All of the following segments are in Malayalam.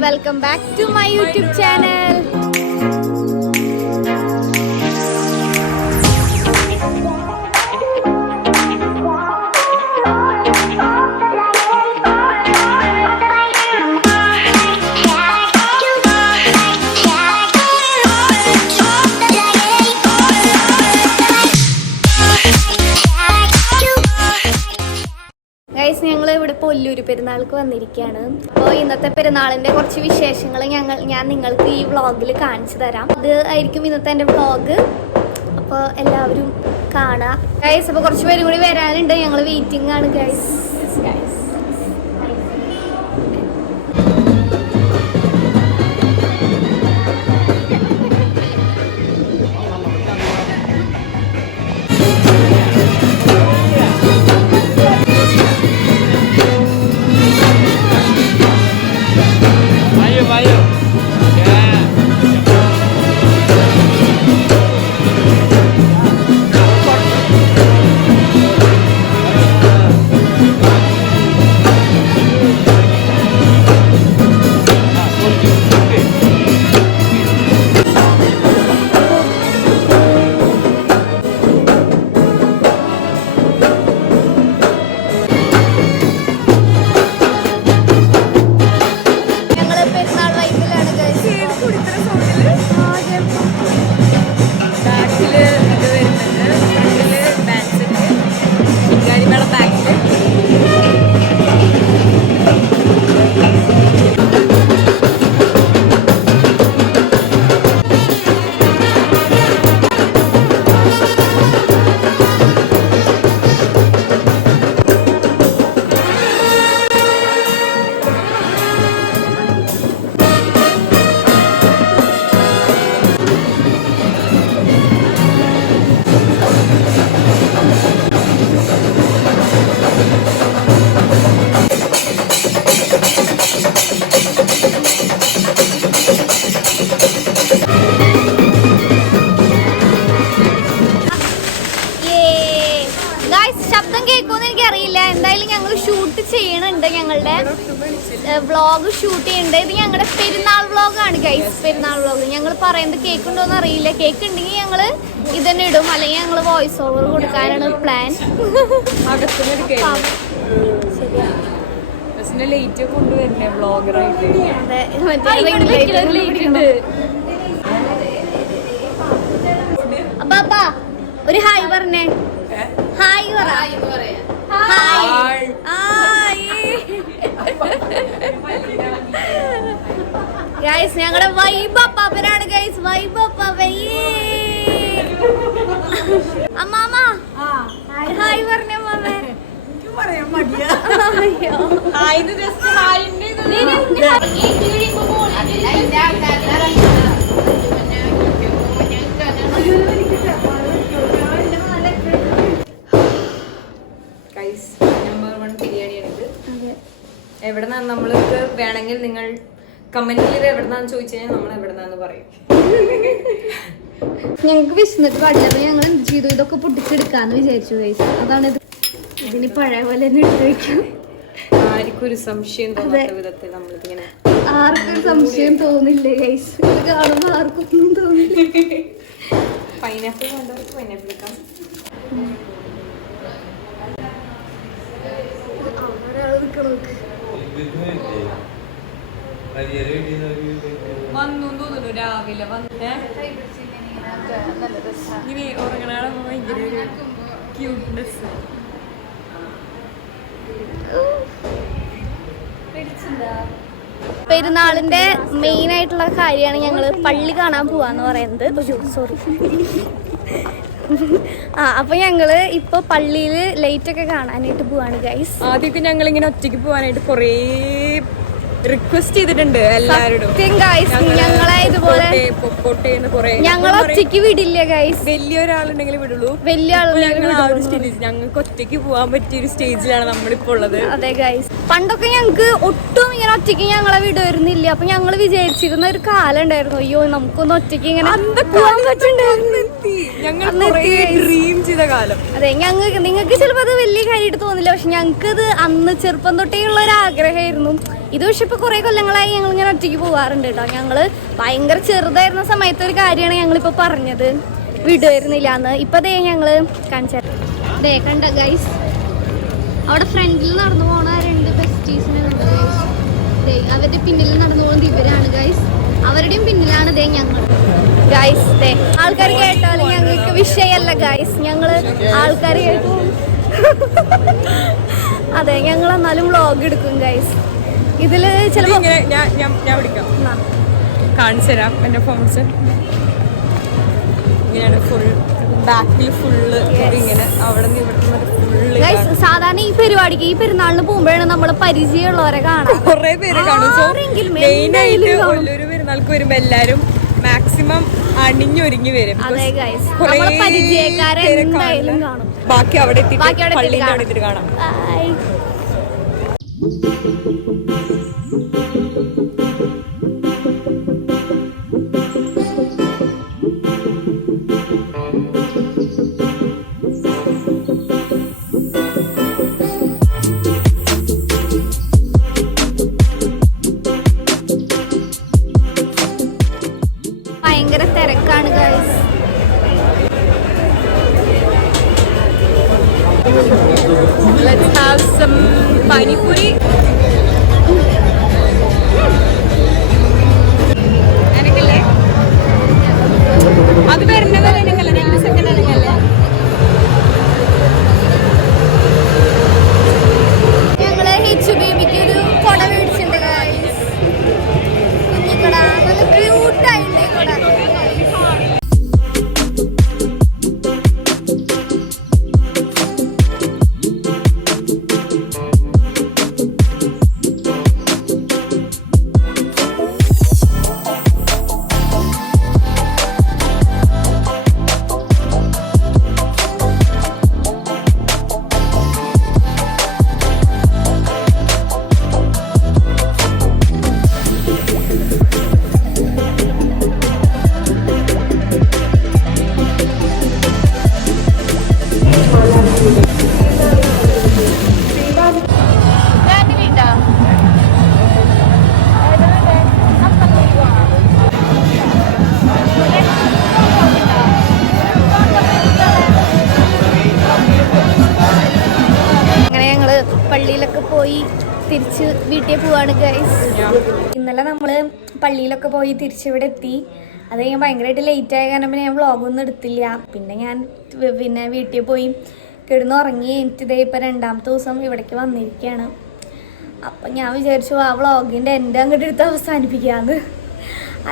welcome back to my YouTube channel. ഞങ്ങൾ ഇവിടെ പൊല്ലൂര് പെരുന്നാൾക്ക് വന്നിരിക്കുകയാണ്. അപ്പോൾ ഇന്നത്തെ പെരുന്നാളിൻ്റെ കുറച്ച് വിശേഷങ്ങൾ ഞാൻ നിങ്ങൾക്ക് ഈ വ്ളോഗിൽ കാണിച്ചു തരാം. ഇത് ആയിരിക്കും ഇന്നത്തെ എൻ്റെ വ്ളോഗ്. അപ്പോൾ എല്ലാവരും കാണാം ഗൈസ്. അപ്പോൾ കുറച്ച് പേരും കൂടി വരാനുണ്ട്, ഞങ്ങൾ വെയിറ്റിംഗ് ആണ് ഗൈസ്. ഷൂട്ട് ചെയ്യണുണ്ട്, ഞങ്ങളുടെ വ്ളോഗ് ഷൂട്ട് ചെയ്യുന്നുണ്ട്. ഇത് ഞങ്ങളുടെ പെരുന്നാൾ വ്ളോഗാണ് ഗൈസ്. പെരുന്നാൾ വ്ളോഗ് ഞങ്ങൾ പറയുന്നത് കേക്ക് ഉണ്ടോന്ന് അറിയില്ല. കേക്ക് ഉണ്ടെങ്കിൽ ഞങ്ങൾ ഇതന്നെ ഇടും, അല്ലെങ്കിൽ ഞങ്ങൾ വോയിസ് ഓവർ കൊടുക്കാനാണ് പ്ലാൻ. അപ്പാ ഒരു ഹായ് പറഞ്ഞേ. ഹായ് പറ. ഗൈസ് ഞങ്ങളുടെ വൈബ് അപ്പാപ്പനാണ് ഗൈസ്. വൈബ് അപ്പാപ്പയ്യേ. അമ്മാമ ഹായ് പറഞ്ഞ അമ്മാമേ. എവിടെന്നാണ് നമ്മൾക്ക് വേണമെങ്കിൽ നിങ്ങൾ കമന്റിൽ ഇത് എവിടെന്നാന്ന് ചോദിച്ചു കഴിഞ്ഞാൽ നമ്മൾ എവിടെന്നാന്ന് പറയും. ഞങ്ങൾക്ക് വിശന്നിട്ട് പാടില്ല. അപ്പൊ ഞങ്ങൾ എന്ത് ചെയ്തു, ഇതൊക്കെ പൊട്ടിച്ചെടുക്കാന്ന് വിചാരിച്ചു ഗൈസ്. അതാണ് ഇതിന് പഴയ പോലെ തന്നെ എടുത്തു വെക്കാം. ആർക്കും ഒരു സംശയം തോന്നാത്ത വിധത്തിൽ നമ്മളിങ്ങനെ. ആർക്കും ഒരു സംശയം തോന്നില്ലേ ഗൈസ്? ഇത് കാണുമ്പോ ആർക്കും ഒന്നും തോന്നില്ല. പൈനാപ്പിൾ വേണ്ടവർക്ക് പൈനാപ്പിൾ എടുക്കാം. വന്നു തോന്നുന്നു രാവിലെ വന്നേ. ഇങ്ങനെ ഉറങ്ങണ ഭയങ്കര ഒരു ക്യൂട്ട്നെസ്. പെരുന്നാളിന്റെ മെയിൻ ആയിട്ടുള്ള കാര്യമാണ് ഞങ്ങള് പള്ളി കാണാൻ പോവാന്ന് പറയുന്നത്. സോറി. അപ്പൊ ഞങ്ങള് ഇപ്പൊ പള്ളിയില് ലൈറ്റ് ഒക്കെ കാണാനായിട്ട് പോവാണ് ഗൈസ്. ആദ്യമൊക്കെ ഞങ്ങൾ ഇങ്ങനെ ഒറ്റയ്ക്ക് പോവാനായിട്ട് കൊറേ റിക്വസ്റ്റ് ചെയ്തിട്ടുണ്ട് എല്ലാവരോടും. ഞങ്ങളെ ഇതുപോലെ ഞങ്ങൾ ഒറ്റയ്ക്ക് വിടില്ല ഗൈസ്. വലിയ ഒരാളുണ്ടെങ്കിൽ വിടുള്ളൂ. വലിയ ആളുണ്ടെങ്കിൽ ഞങ്ങൾക്ക് ഒറ്റയ്ക്ക് പോകാൻ പറ്റിയ ഒരു സ്റ്റേജിലാണ് നമ്മളിപ്പോ ഉള്ളത്. അതെ ഗൈസ്. പണ്ടൊക്കെ ഞങ്ങൾക്ക് ഒട്ടും ഇങ്ങനെ ഒറ്റയ്ക്ക് ഞങ്ങളെ വിടുമായിരുന്നില്ല. അപ്പൊ ഞങ്ങൾ വിചാരിച്ചിരുന്ന ഒരു കാലം ഉണ്ടായിരുന്നു, അയ്യോ നമുക്കൊന്ന് ഒറ്റയ്ക്ക് ഇങ്ങനെ പോകാൻ പറ്റുന്നുണ്ടായിരുന്നു. അതെ, നിങ്ങൾക്ക് ചിലപ്പോ അത് വലിയ കാര്യമായിട്ട് തോന്നില്ല. പക്ഷെ ഞങ്ങൾക്ക് ഇത് അന്ന് ചെറുപ്പം തൊട്ടേ ഉള്ള ഒരു ആഗ്രഹമായിരുന്നു. ഇത് പക്ഷെ ഇപ്പോൾ കുറേ കൊല്ലങ്ങളായി ഞങ്ങളിങ്ങനെ ഒറ്റയ്ക്ക് പോകാറുണ്ട് കേട്ടോ. ഞങ്ങൾ ഭയങ്കര ചെറുതായിരുന്ന സമയത്ത് ഒരു കാര്യമാണ് ഞങ്ങളിപ്പോൾ പറഞ്ഞത്, വിടുമായിരുന്നില്ല എന്ന്. ഇപ്പോൾ ദേ ഞങ്ങൾ കാണിച്ചാൽ ദേ കണ്ട ഗൈസ്, അവിടെ ഫ്രണ്ടിൽ നടന്നു പോണ 2 ബെസ്റ്റീസിനെ കണ്ട ഗൈസ്. ദേ അവരുടെ പിന്നിൽ നടന്നു പോകുന്നത് ഇവരാണ് ഗൈസ്, അവരുടെയും പിന്നിലാണ് ദേ ഞങ്ങൾ ഗൈസ്. ദേ ആൾക്കാർ കേട്ടാലും ഞങ്ങൾക്ക് വിഷയമല്ല ഗൈസ്, ഞങ്ങൾ ആൾക്കാർ കേൾക്കും. അതെ, ഞങ്ങൾ എന്നാലും വ്ളോഗ് എടുക്കും ഗൈസ്. ഇതിൽ ചിലപ്പോൾ ഞാൻ വിളിക്കാം, കാണിച്ചു തരാം എൻ്റെ ഫോൺസ്. ഇങ്ങനെയാണ് ഫുൾ ബാക്കിൽ ഫുള്ള് ഇങ്ങനെ അവിടെ നിന്ന് ഇവിടെ ഗൈസ്. സാധാരണ ഈ പരിപാടിക്ക് ഈ പെരുന്നാളിന് പോകുമ്പോഴാണ് നമ്മൾ പരിചയമുള്ളവരെ കാണാം, കുറെ പേര് കാണും. മെയിനായിട്ട് ഒരു പെരുന്നാൾക്ക് വരുമ്പോ എല്ലാരും മാക്സിമം അണിഞ്ഞൊരുങ്ങി വരും. ബാക്കി അവിടെ എത്തിയിട്ട് പള്ളിന്റെ അവിടെ എത്തിയിട്ട് കാണാം. ഭയങ്കര തിരക്കാണ് guys. Let's have some panipuri. എനിക്കല്ലേ അത് വരുന്നത് എനിക്കല്ലേ 2 സെക്കൻഡ് എനിക്കല്ലേ. ഞങ്ങള് HBBക്ക് ഒരു കൊട മേടിച്ചിട്ടുണ്ട് ഗൈസ്. കുഞ്ഞിക്കട നല്ല ക്യൂട്ടായിട്ടുണ്ട് ഈ കൊട. പള്ളിയിലൊക്കെ പോയി തിരിച്ച് വീട്ടിൽ പോവാണ് ഗൈസ്. ഇന്നലെ നമ്മൾ പള്ളിയിലൊക്കെ പോയി തിരിച്ചിവിടെ എത്തി. അത് കഴിഞ്ഞാൽ ഭയങ്കരമായിട്ട് ലേറ്റ് ആയ കാരണം ഞാൻ വ്ളോഗൊന്നും എടുത്തില്ല. പിന്നെ ഞാൻ വീട്ടിൽ പോയി കിടന്നുറങ്ങി. എനിക്കിതേ ഇപ്പം 2ാമത്തെ ദിവസം ഇവിടേക്ക് വന്നിരിക്കുകയാണ്. അപ്പം ഞാൻ വിചാരിച്ചു ആ വ്ളോഗിൻ്റെ എൻ്റെ അങ്ങോട്ട് എടുത്ത് അവസാനിപ്പിക്കാമെന്ന്.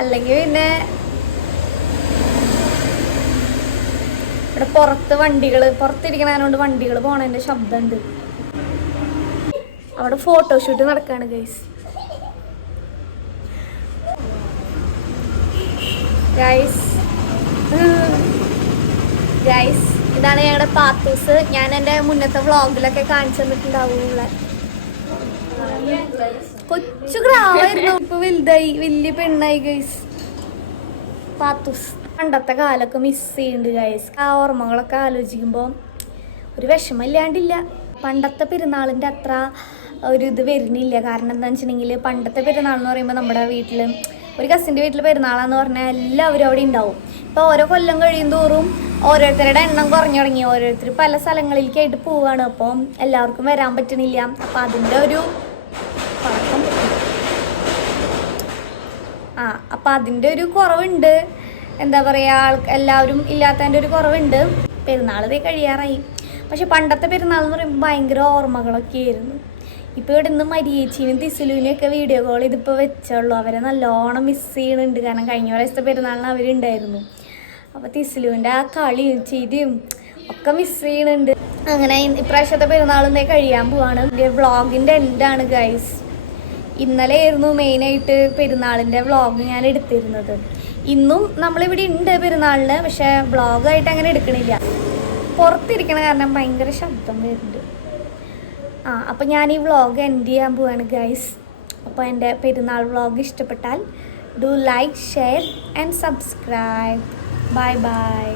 അല്ലെങ്കിൽ പിന്നെ ഇവിടെ പുറത്തിരിക്കണതുകൊണ്ട് വണ്ടികൾ പോണതിൻ്റെ ശബ്ദമുണ്ട്. അവിടെ ഫോട്ടോഷൂട്ട് നടക്കാണ് ഗൈസ്. ഇതാണ് ഞങ്ങളുടെ പാത്തൂസ്. ഞാൻ എൻ്റെ മുന്നത്തെ വ്ളോഗിലൊക്കെ കാണിച്ചു തന്നിട്ടുണ്ടാവുള്ള കൊച്ചു ഗ്രാമായിരുന്നു, ഇപ്പൊ വലുതായി, വലിയ പെണ്ണായി ഗൈസ്. പാത്തൂസ് പണ്ടത്തെ കാലൊക്കെ മിസ് ചെയ്യുന്നുണ്ട് ഗൈസ്. ആ ഓർമ്മകളൊക്കെ ആലോചിക്കുമ്പോൾ ഒരു വിഷമമില്ലാണ്ടില്ല. പണ്ടത്തെ പെരുന്നാളിൻ്റെ അത്ര ഒരു ഇത് വരുന്നില്ല. കാരണം എന്താണെന്ന് വെച്ചിട്ടുണ്ടെങ്കിൽ പണ്ടത്തെ പെരുന്നാൾ എന്ന് പറയുമ്പോൾ നമ്മുടെ വീട്ടിൽ ഒരു കസിൻ്റെ വീട്ടിൽ പെരുന്നാളാന്ന് പറഞ്ഞാൽ എല്ലാവരും അവിടെ ഉണ്ടാവും. ഇപ്പോൾ ഓരോ കൊല്ലം കഴിയും തോറും ഓരോരുത്തരുടെ എണ്ണം കുറഞ്ഞു തുടങ്ങി. ഓരോരുത്തർ പല സ്ഥലങ്ങളിലേക്കായിട്ട് പോവുകയാണ്. അപ്പം എല്ലാവർക്കും വരാൻ പറ്റണില്ല. അപ്പം അതിൻ്റെ ഒരു പഴക്കം അപ്പം അതിൻ്റെ ഒരു കുറവുണ്ട്. എന്താ പറയുക, എല്ലാവരും ഇല്ലാത്തതിൻ്റെ ഒരു കുറവുണ്ട്. പെരുന്നാൾ ഇതേ കഴിയാറായി. പക്ഷെ പണ്ടത്തെ പെരുന്നാൾ എന്ന് പറയുമ്പോൾ ഭയങ്കര ഓർമ്മകളൊക്കെ ആയിരുന്നു. ഇപ്പോൾ ഇവിടെ നിന്ന് മരിയേച്ചീനും തിസുലുവിനും ഒക്കെ വീഡിയോ കോൾ ഇതിപ്പോൾ വെച്ചുള്ളൂ. അവരെ നല്ലോണം മിസ് ചെയ്യുന്നുണ്ട്. കാരണം കഴിഞ്ഞ പ്രാവശ്യത്തെ പെരുന്നാളിന് അവരുണ്ടായിരുന്നു. അപ്പോൾ തിസുലുവിൻ്റെ ആ കളിയും ചിരിയും ഒക്കെ മിസ് ചെയ്യുന്നുണ്ട്. അങ്ങനെ ഇപ്രാവശ്യത്തെ പെരുന്നാളിൻ്റെ കഴിയാൻ പോവാണ്. വ്ളോഗിൻ്റെ എൻഡാണ് ഗൈസ്. ഇന്നലെ ആയിരുന്നു മെയിനായിട്ട് പെരുന്നാളിൻ്റെ വ്ളോഗ് ഞാൻ എടുത്തിരുന്നത്. ഇന്നും നമ്മളിവിടെ ഉണ്ട് പെരുന്നാളിന്, പക്ഷേ വ്ളോഗായിട്ട് അങ്ങനെ എടുക്കണില്ല. പുറത്തിരിക്കണ കാരണം ഭയങ്കര ശബ്ദം വരുന്നുണ്ട്. അപ്പോൾ ഞാൻ ഈ വ്ളോഗ് എൻഡ് ചെയ്യാൻ പോവാണ് ഗൈസ്. അപ്പോൾ എൻ്റെ പെരുന്നാൾ വ്ളോഗ് ഇഷ്ടപ്പെട്ടാൽ do like, share and subscribe. Bye bye.